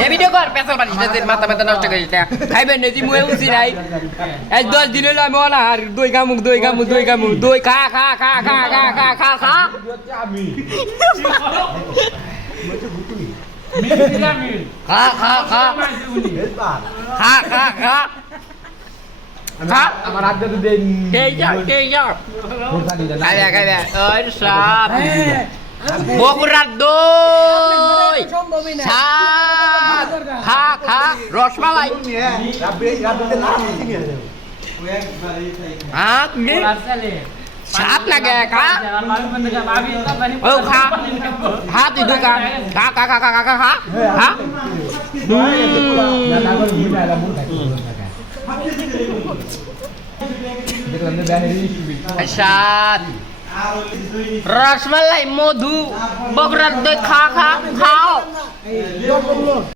নে ভিডিও কর পেছাল পারিস না মাথা মাথা নষ্ট করিস না খাইবেন না জি মুয়ে উঠছি নাই এই 10 দিন হলো আমি ওলা আর দই গামুক দই খা খা খা খা খা খা খা খা আমি খা খা খা খা খা খা খা আমার হাতে তো দেন কে যা খাইবে ওই সাপ বগুড়ার দই সাপ খা খা রসমালাই হ্যাঁ তুমি সাপ লাগে খা ও খা খা তুই দু খা খা খা খা খা খা খা খা সাত রসমালাই মধু বগুড়ার দই খা খা খাও